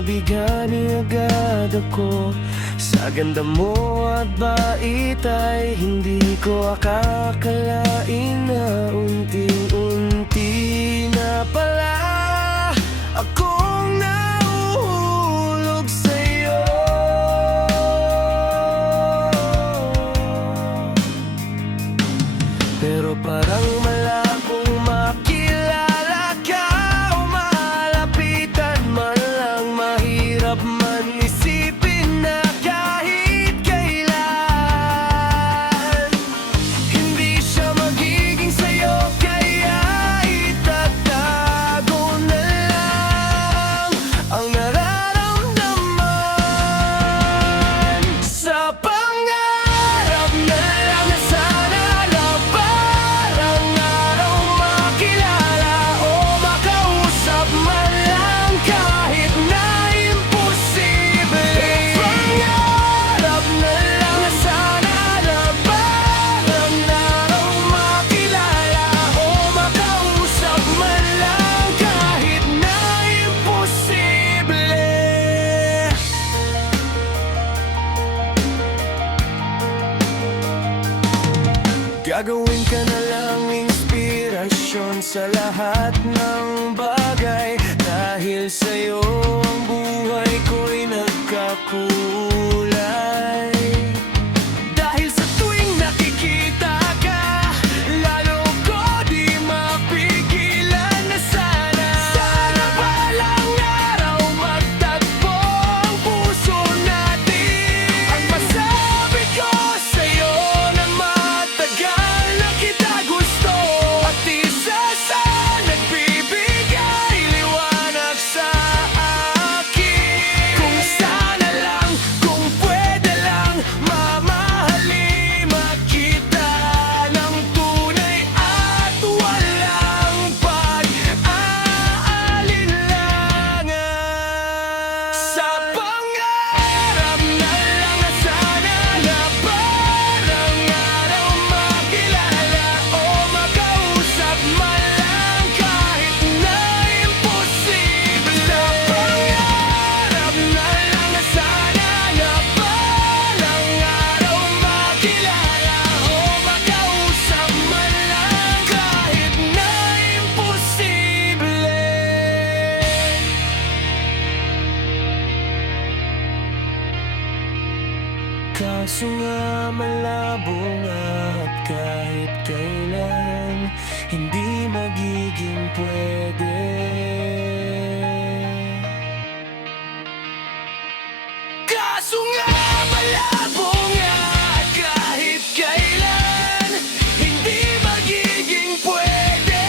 nabigani agad ako sa ganda mo at bait ay hindi ko akakalain na unti-unti na pala akong nahuhulog sa'yo. Pero parang malabong makilala ka o malapitan man lang, mahirap man isipin na kahit kailan hindi siya magiging sa'yo, kaya itatago na lang ang nararamdaman sa pangarap na lang na sana na parang araw makilala o makausap man lang kahit na imposible. Pangarap na lang na sana na parang araw makilala o makausap man lang kahit na imposible. Gagawin ka na lang inspirasyon sa lahat ng bagay, dahil sa'yo ang buhay ko'y nagkakulay. Dahil sa tuwing nakikita ka, lalo ko di mapigilan na sana balang araw magtagpo ang puso natin. Ang masabi ko sa'yo na matagal na kita gusto, at isa sa nagbibigay liwanag sa akin. Kung sana lang, kung pwede lang, mamahalin makita ng tunay at walang pag-aalinlangan. Sa pangarap na lang na sana na parang araw makilala o makausap man lang kahit na imposible. Sa pangarap na lang na sana na parang araw makilala o makausap man lang kahit na imposible. Kaso nga malabo nga at kahit kailan hindi magiging pwede. Kaso nga malabo nga at kahit kailan hindi magiging pwede.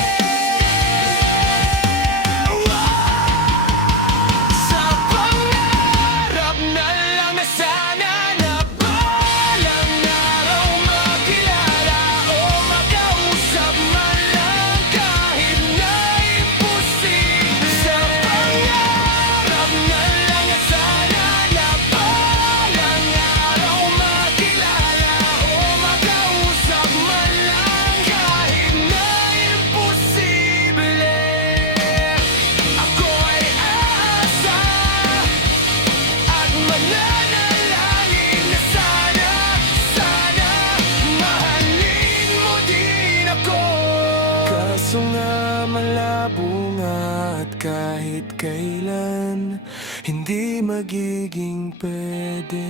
Sa pangarap na lang na sana na balang araw makilala o makausap man lang kahit na imposible. Sa pangarap na lang na sana na balang araw makilala o makausap man lang kahit na imposible. Ako'y aasa at mananalangin na sana mahalin mo din ako. Kaso nga malabo nga at kahit kailan hindi magiging pwede.